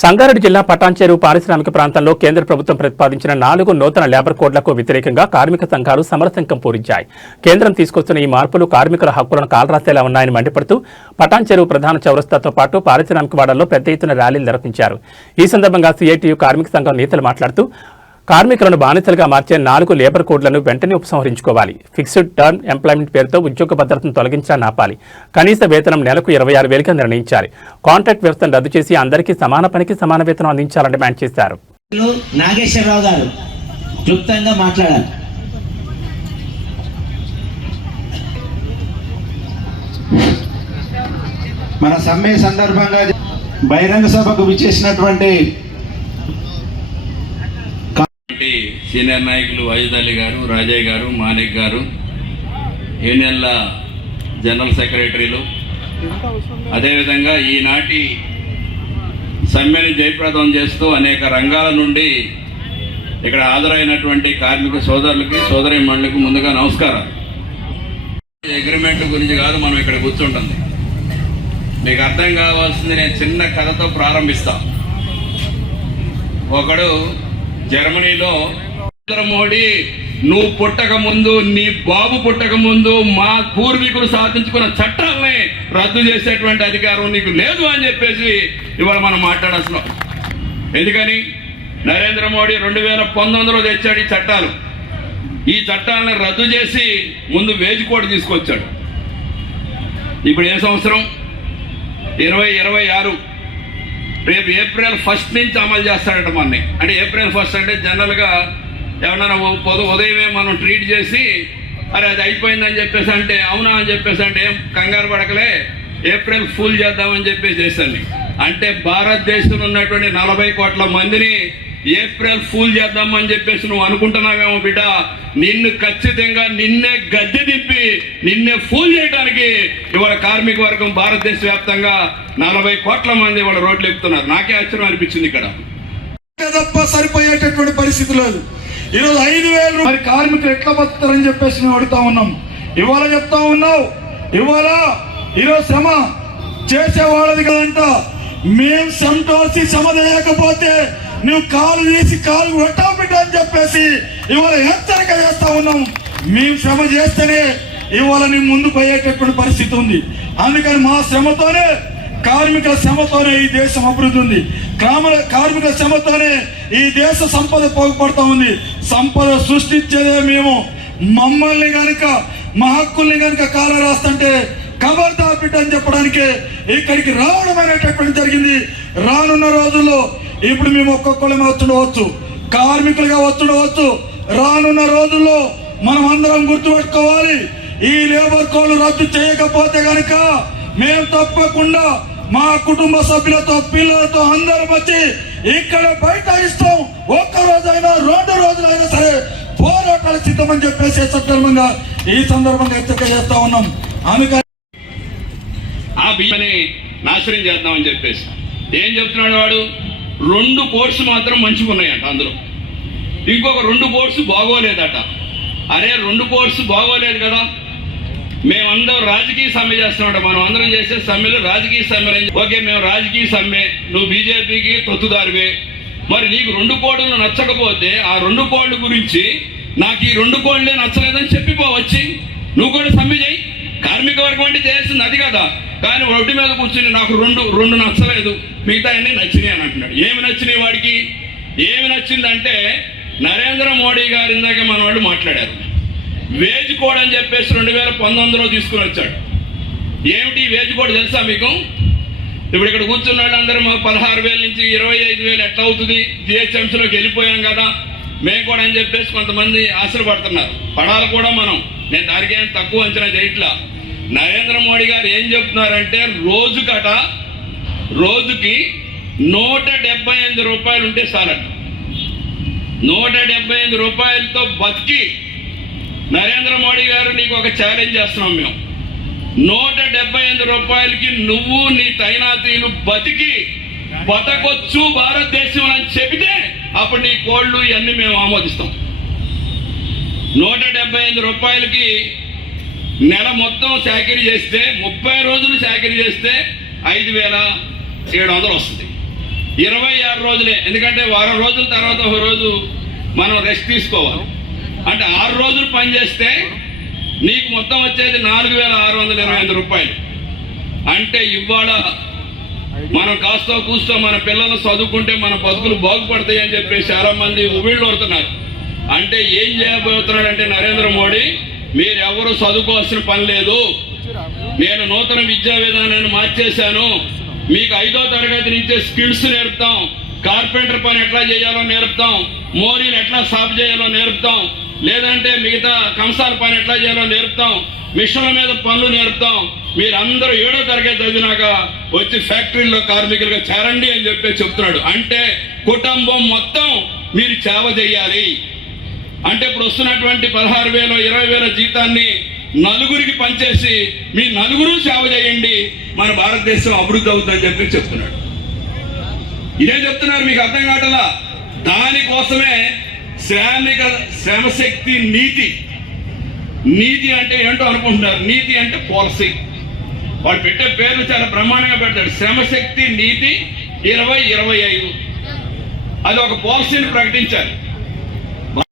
సంగారెడ్డి జిల్లా పటాన్చేరు పారిశ్రామిక ప్రాంతంలో కేంద్ర ప్రభుత్వం ప్రతిపాదించిన నాలుగు నూతన లేబర్ కోడ్లకు వ్యతిరేకంగా కార్మిక సంఘాలు సమరశంకం పూరించాయి. కేంద్రం తీసుకొస్తున్న ఈ మార్పులు కార్మికుల హక్కులను కాలరాసేలా ఉన్నాయని మండిపడుతూ పటాన్చేరు ప్రధాన చౌరస్తాతో పాటు పారిశ్రామిక వాడల్లో పెద్ద ఎత్తున ర్యాలీలు నిర్వహించారు. ఈ సందర్భంగా సిఐటియు కార్మిక సంఘం నేతలు మాట్లాడుతూ కార్మికులను బానిసలుగా మార్చే నాలుగు లేబర్ కోడ్లను వెంటనే ఉపసంహరించుకోవాలి. ఫిక్స్డ్ టర్మ్ ఎంప్లాయ్మెంట్ పేరుతో ఉద్యోగ భద్రతను తొలగించాలని ఆపాలి కనీస వేతనం నెలకు ఇరవై ఆరు వేలుగా నిర్ణయించాలి. కాంట్రాక్ట్ వ్యవస్థను రద్దు చేసి అందరికీ సమాన పనికి సమాన వేతనం అందించాలని డిమాండ్ చేశారు. నాగేశ్వరరావు గారు. క్లుప్తంగా మాట్లాడాలి. మన సమ్మె సందర్భంగా బహిరంగ సభకు విచ్చేసినటువంటి పార్టీ సీనియర్ నాయకులు వైద్య అలీ గారు రాజయ్య గారు మాణిక్ గారు యూనియన్ల జనరల్ సెక్రటరీలు. అదేవిధంగా ఈనాటి సమ్మెని జయప్రదం చేస్తూ అనేక రంగాల నుండి ఇక్కడ హాజరైనటువంటి కార్మిక సోదరులకి సోదరి మండలికి ముందుగా నమస్కారం అగ్రిమెంట్ గురించి కాదు మనం ఇక్కడ కూర్చుంటుంది మీకు అర్థం కావాల్సింది నేను చిన్న కథతో ప్రారంభిస్తా. ఒకడు జర్మనీలో నరేంద్ర మోడీ నువ్వు పుట్టక ముందు నీ బాబు పుట్టక ముందు మా పూర్వీకులు సాధించుకున్న చట్టాలని రద్దు చేసేటువంటి అధికారం నీకు లేదు అని చెప్పేసి ఇవాళ మనం మాట్లాడాల్సిన. ఎందుకని? నరేంద్ర మోడీ రెండు వేల పంతొమ్మిదిలో తెచ్చాడు ఈ చట్టాలు. ఈ చట్టాలను రద్దు చేసి ముందు వేజ్ కోడ్ తీసుకొచ్చాడు. ఇప్పుడు ఏ సంవత్సరం? ఇరవై ఇరవై ఆరు. రేపు ఏప్రిల్ ఫస్ట్ నుంచి అమలు చేస్తాడట మనని. అంటే ఏప్రిల్ ఫస్ట్ అంటే జనరల్గా ఏమన్నా పొద ఉదయమే మనం ట్రీట్ చేసి అరే అది అయిపోయిందని చెప్పేసి అంటే అవునా అని చెప్పేసి అంటే ఏం కంగారు పడకలే ఏప్రిల్ ఫుల్ చేద్దామని చెప్పేసి చేశాను అంటే భారతదేశంలో ఉన్నటువంటి నలభై కోట్ల మందిని ఏప్రిల్ ఫూల్ చేద్దామని చెప్పేసి నువ్వు అనుకుంటున్నావేమో బిడ్డ. నిన్ను ఖచ్చితంగా నిన్నే గద్దె దింపి నిన్నే ఫూల్ చేయడానికి ఇవాళ కార్మిక వర్గం భారతదేశ వ్యాప్తంగా నలభై కోట్ల మంది ఇవాళ రోడ్లు ఎక్కుతున్నారు. నాకే ఆశ్చర్యం అనిపించింది ఇక్కడ. తప్ప సరిపోయేటటువంటి పరిస్థితి లేదు. ఈరోజు ఐదు వేలు మరి కార్మికులు ఎట్లా బతుకుతారని చెప్పేసి మేము అడుగుతా ఉన్నాం. ఇవాళ చెప్తా ఉన్నావు. ఇవాళ ఈరోజు శ్రమ చేసే వాళ్ళది కదంట. మేం సంతోషి శ్రమ చేయకపోతే నువ్వు కాలు వేసి కాలు పెట్టాబిడ్డ అని చెప్పేసి ఇవాళ హెచ్చరిక చేస్తా ఉన్నాం. మేము శ్రమ చేస్తేనే ఇవాళ నీ ముందుకు పోయేటటువంటి పరిస్థితి ఉంది. అందుకని మా శ్రమతోనే కార్మికుల శ్రమతోనే ఈ దేశం అభివృద్ధి ఉంది. గ్రామాల కార్మికుల శ్రమతోనే ఈ దేశ సంపద పోగుపడతా ఉంది. సంపద సృష్టించేదే మేము. మమ్మల్ని కనుక మా హక్కుల్ని కనుక కాలం రాస్తుంటే ఖబర్దార్ బిడ్డ అని చెప్పడానికి ఇక్కడికి రావడం అనేటటువంటి జరిగింది. రానున్న రోజుల్లో ఇప్పుడు మేము ఒక్కొక్కరు వచ్చుండవచ్చు కార్మికులుగా వచ్చుండవచ్చు రానున్న రోజుల్లో మనం అందరం గుర్తుపెట్టుకోవాలి ఈ లేబర్ కోడ్ రద్దు చేయకపోతే కనుక మేము తప్పకుండా మా కుటుంబ సభ్యులతో పిల్లలతో అందరం వచ్చి ఇక్కడ బయట ఇస్తాం ఒక్క రోజైనా రెండు రోజులైనా సరే పోరాటాలు సిద్ధమని చెప్పేసి సందర్భంగా ఈ సందర్భంగా హెచ్చరిక చేస్తా ఉన్నాం. అందుకని బియ్యని నాశనం చేద్దామని చెప్పేసి. ఏం చెప్తున్నాడు వాడు? రెండు కోర్సు మాత్రం మంచిగా ఉన్నాయంట అందులో. ఇంకొక రెండు కోర్సు బాగోలేదట. అరే రెండు కోర్సు బాగోలేదు కదా. మేమందరం రాజకీయ సమ్మె చేస్తున్నాం మనం అందరం చేసే సమ్మెలు రాజకీయ సమ్మె ఓకే మేము రాజకీయ సమ్మె నువ్వు బీజేపీకి తొత్తుదారివే. మరి నీకు రెండు కోళ్ళు నచ్చకపోతే ఆ రెండు కోళ్ళు గురించి నాకు ఈ రెండు కోళ్ళే నచ్చలేదని చెప్పిపోవచ్చి నువ్వు కూడా సమ్మె చేయి. కార్మిక వర్గం అంటే చేయాల్సింది అది కదా. కానీ ఒడ్డు మీద కూర్చుని నాకు రెండు రెండు నచ్చలేదు. మిగతా అన్ని నచ్చినాయి అని అంటున్నాడు. ఏమి నచ్చినాయి వాడికి? ఏమి నచ్చిందంటే నరేంద్ర మోడీ గారి ఇందాక మన వాళ్ళు మాట్లాడారు. వేజ్ కోడ్ అని చెప్పేసి రెండు వేల పంతొమ్మిదిలో తీసుకుని వచ్చాడు. ఏమిటి వేజ్ కోడ్ తెలుసా మీకు? ఇప్పుడు ఇక్కడ కూర్చున్నాడు అందరూ మాకు పదహారు వేల నుంచి ఇరవై ఐదు వేలు ఎట్లా అవుతుంది? జిహెచ్ఎంసీలోకి వెళ్ళిపోయాం కదా. మేము కూడా అని చెప్పేసి కొంతమంది ఆశలు పడుతున్నారు. పడాలి కూడా మనం. నేను దానికి ఏం తక్కువ అంచనా చేయట్లా. నరేంద్ర మోడీ గారు ఏం చెప్తున్నారంటే రోజుకట రోజుకి నూట డెబ్బై ఎనిమిది రూపాయలు ఉంటే చాలట నూట డెబ్బై ఎనిమిది రూపాయలతో బతికి నరేంద్ర మోడీ గారు నీకు ఒక ఛాలెంజ్ చేస్తున్నాం మేము. నూట డెబ్బై ఎనిమిది రూపాయలకి నువ్వు నీ తైనాతీలు బతికి బతకొచ్చు భారతదేశం అని చెబితే అప్పుడు నీ కోళ్ళు ఇవన్నీ మేము ఆమోదిస్తాం. నూట డెబ్బై ఎనిమిది రూపాయలకి నెల మొత్తం సేకరి చేస్తే ముప్పై రోజులు సేకరి చేస్తే ఐదు వేల ఏడు వందలు వస్తుంది. ఇరవై ఆరు రోజులే ఎందుకంటే వారం రోజుల తర్వాత ఒక రోజు మనం రెస్ట్ తీసుకోవాలి. అంటే ఆరు రోజులు పని చేస్తే నీకు మొత్తం వచ్చేది నాలుగు వేల ఆరు వందల ఇరవై ఐదు రూపాయలు. అంటే ఇవాళ మనం కాస్తో కూస్తో మన పిల్లలు చదువుకుంటే మన బతుకులు బాగుపడతాయి అని చెప్పేసి చాలా మంది ఉబిళ్ళు అంటే ఏం చేయబోతున్నాడంటే నరేంద్ర మోడీ మీరెవరు చదువుకోవాల్సిన పని లేదు. నేను నూతన విద్యా విధానాన్ని మార్చేశాను. మీకు ఐదో తరగతి నుంచే స్కిల్స్ నేర్పుతాం. కార్పెంటర్ పని ఎట్లా చేయాలో నేర్పుతాం. మోరీలు ఎట్లా సాఫ్ చేయాలో నేర్పుతాం. లేదంటే మిగతా కంసాల పని ఎట్లా చేయాలో నేర్పుతాం. మిషన్ల మీద పనులు నేర్పుతాం. మీరందరూ ఏడో తరగతి చదివినాక వచ్చి ఫ్యాక్టరీలో కార్మికులుగా చేరండి అని చెప్పి చెప్తున్నాడు. అంటే కుటుంబం మొత్తం మీరు సేవ చేయాలి. అంటే ఇప్పుడు వస్తున్నటువంటి పదహారు వేల ఇరవై వేల జీతాన్ని నలుగురికి పనిచేసి మీ నలుగురు సేవ చేయండి. మన భారతదేశం అభివృద్ధి అవుతుందని చెప్పి చెప్తున్నాడు. ఇదే చెప్తున్నారు మీకు అర్థం కావటలా? దానికోసమే శ్రామిక శ్రమశక్తి నీతి. నీతి అంటే ఏంటో అనుకుంటున్నారు. నీతి అంటే పాలసీ. వాడు పెట్టే పేర్లు చాలా బ్రహ్మాండంగా పెడతాడు. శ్రమశక్తి నీతి ఇరవై ఇరవై ఐదు. అది ఒక పాలసీని ప్రకటించారు